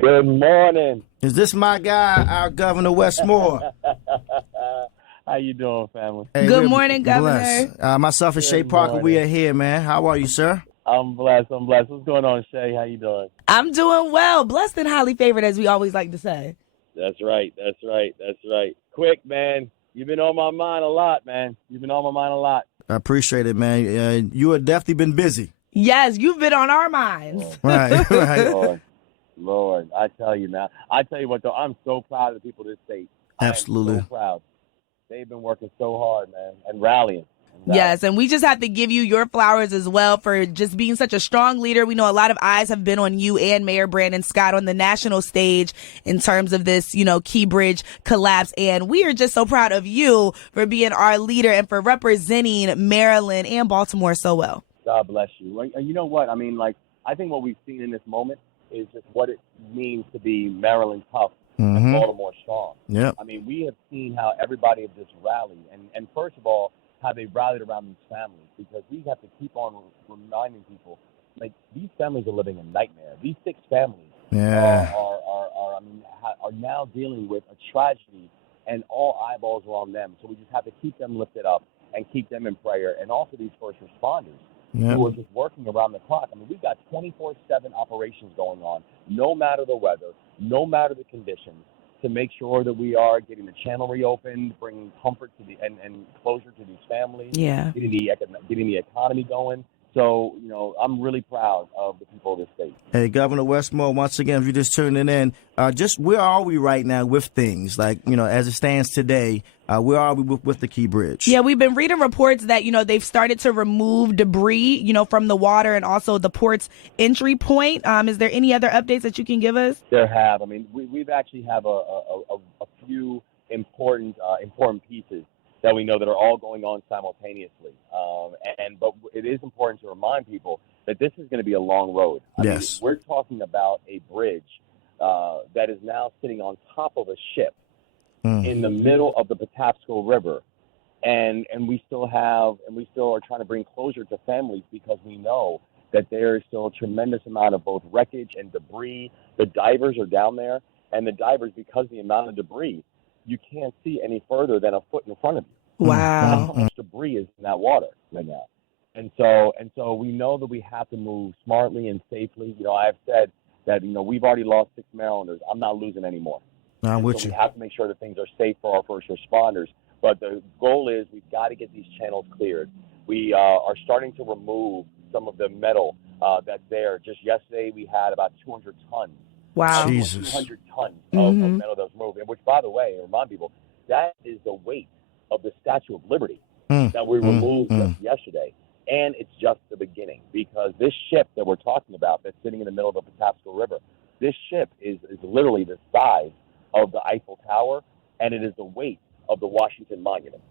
Good morning. Is this my guy, our Governor Westmore? How you doing, family? Hey, Good we're morning, Governor. blessed. Myself and Shay Parker, morning. we are here, man. How are you, sir? I'm blessed. What's going on, Shay? How you doing? I'm doing well. Blessed and highly favored, as we always like to say. That's right. Quick, man. You've been on my mind a lot, man. I appreciate it, man. You have definitely been busy. Yes, you've been on our minds. Right, right. Lord, I tell you, man. I tell you what, though, I'm so proud of the people of this state. Absolutely. I'm so proud. They've been working so hard, man, and rallying. Yes, and we just have to give you your flowers as well for just being such a strong leader. We know a lot of eyes have been on you and Mayor Brandon Scott on the national stage in terms of this, Key Bridge collapse. And we are just so proud of you for being our leader and for representing Maryland and Baltimore so well. God bless you. And you know what? I mean, I think what we've seen in this moment is just what it means to be Maryland tough and Baltimore strong. Yep. I mean, we have seen how everybody have just rallied. And first of all, how they rallied around these families, because we have to keep on reminding people, these families are living a nightmare. These 6 families are now dealing with a tragedy, and all eyeballs are on them. So we just have to keep them lifted up and keep them in prayer, and also these first responders who are just working around the clock. I mean, we've got 24/7 operations going on, no matter the weather, no matter the conditions, to make sure that we are getting the channel reopened, bringing comfort to and closure to these families, getting the economy going. So, I'm really proud of the people of this state. Hey, Governor Westmore, once again, if you're just tuning in, just where are we right now with things? As it stands today, where are we with the Key Bridge? Yeah, we've been reading reports that, they've started to remove debris, from the water and also the port's entry point. Is there any other updates that you can give us? There have. I mean, we've actually have a few important pieces that we know that are all going on simultaneously. But it is important to remind people that this is going to be a long road. I mean, we're talking about a bridge that is now sitting on top of a ship in the middle of the Patapsco River. And we still are trying to bring closure to families, because we know that there is still a tremendous amount of both wreckage and debris. The divers are down there, and the divers, because of the amount of debris, you can't see any further than a foot in front of you. Wow. How much debris is in that water right now. And so we know that we have to move smartly and safely. I've said that, we've already lost 6 Marylanders. I'm not losing any more. I'm with you. We have to make sure that things are safe for our first responders. But the goal is we've got to get these channels cleared. We are starting to remove some of the metal that's there. Just yesterday, we had about 200 tons. Wow. Jesus. 200 tons of metal that was removed. Which, by the way, remind people, that is the weight of the Statue of Liberty that we removed just yesterday. And it's just the beginning, because this ship that we're talking about that's sitting in the middle of the Patapsco River, this ship is literally the size of the Eiffel Tower, and it is the weight of the Washington Monument.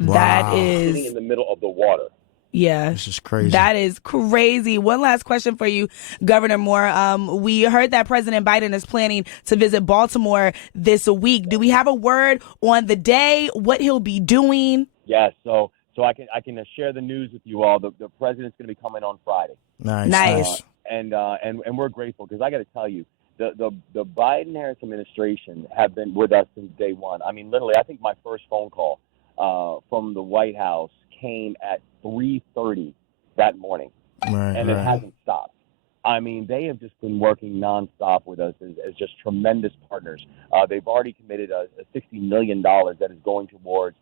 Wow. That is sitting in the middle of the water. Yeah. This is crazy. That is crazy. One last question for you, Governor Moore. We heard that President Biden is planning to visit Baltimore this week. Do we have a word on the day, what he'll be doing? Yes. So I can share the news with you all. The president's going to be coming on Friday. Nice. And we're grateful, because I got to tell you, the Biden-Harris administration have been with us since day one. I mean, literally, I think my first phone call from the White House came at 3:30 that morning, and it hasn't stopped. I mean, they have just been working nonstop with us as just tremendous partners. They've already committed a $60 million that is going towards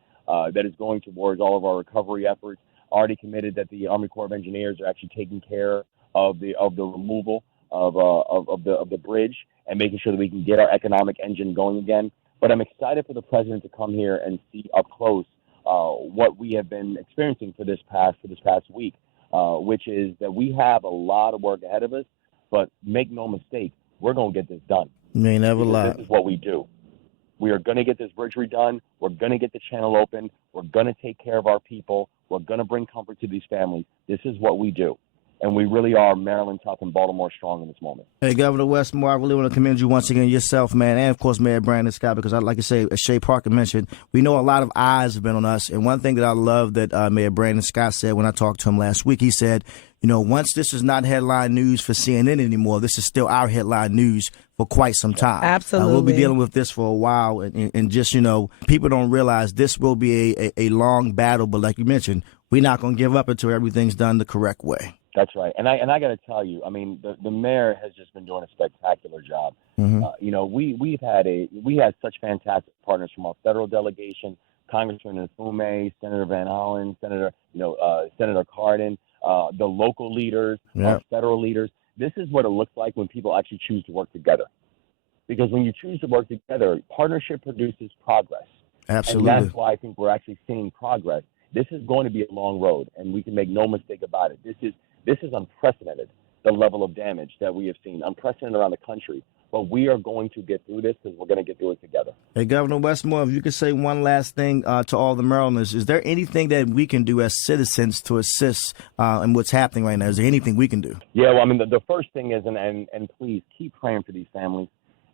all of our recovery efforts. Already committed that the Army Corps of Engineers are actually taking care of the removal of the bridge and making sure that we can get our economic engine going again. But I'm excited for the president to come here and see up close what we have been experiencing for this past week, which is that we have a lot of work ahead of us. But make no mistake, we're going to get this done. You may never lie. This is what we do. We are going to get this bridge redone. We're going to get the channel open. We're going to take care of our people. We're going to bring comfort to these families. This is what we do. And we really are Maryland tough and Baltimore strong in this moment. Hey, Governor Westmore, I really want to commend you once again, yourself, man, and, of course, Mayor Brandon Scott, because, like I say, as Shay Parker mentioned, we know a lot of eyes have been on us. And one thing that I love that Mayor Brandon Scott said when I talked to him last week, he said, you know, once this is not headline news for CNN anymore, this is still our headline news for quite some time. Absolutely. We'll be dealing with this for a while. And just, you know, people don't realize this will be a long battle. But like you mentioned, we're not going to give up until everything's done the correct way. That's right. And I got to tell you, I mean, the mayor has just been doing a spectacular job. Mm-hmm. You know, we had such fantastic partners from our federal delegation, Congressman Nfume, Senator Van Hollen, Senator Cardin, the local leaders, our federal leaders. This is what it looks like when people actually choose to work together. Because when you choose to work together, partnership produces progress. Absolutely. And that's why I think we're actually seeing progress. This is going to be a long road, and we can make no mistake about it. This is unprecedented, the level of damage that we have seen, unprecedented around the country. But we are going to get through this because we're going to get through it together. Hey, Governor Westmore, if you could say one last thing to all the Marylanders, is there anything that we can do as citizens to assist in what's happening right now? Is there anything we can do? Yeah, well, I mean, the first thing is, and please keep praying for these families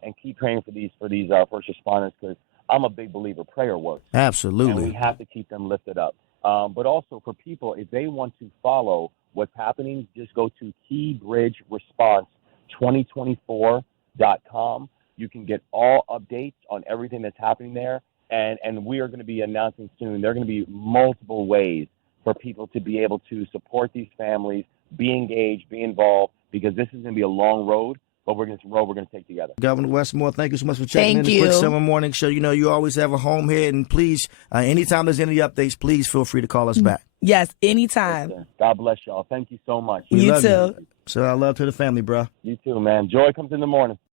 and keep praying for these first responders, because I'm a big believer. Prayer works. Absolutely. And we have to keep them lifted up. But also for people, if they want to follow what's happening, just go to keybridgeresponse2024.com. You can get all updates on everything that's happening there. And we are going to be announcing soon, there are going to be multiple ways for people to be able to support these families, be engaged, be involved, because this is going to be a long road. But we're going to take together. Governor Westmore, thank you so much for checking in the Quicksilva Morning Show. You know, you always have a home here, and please, anytime there's any updates, please feel free to call us back. Yes, anytime. Yes, God bless y'all. Thank you so much. You too. So I love to the family, bro. You too, man. Joy comes in the morning.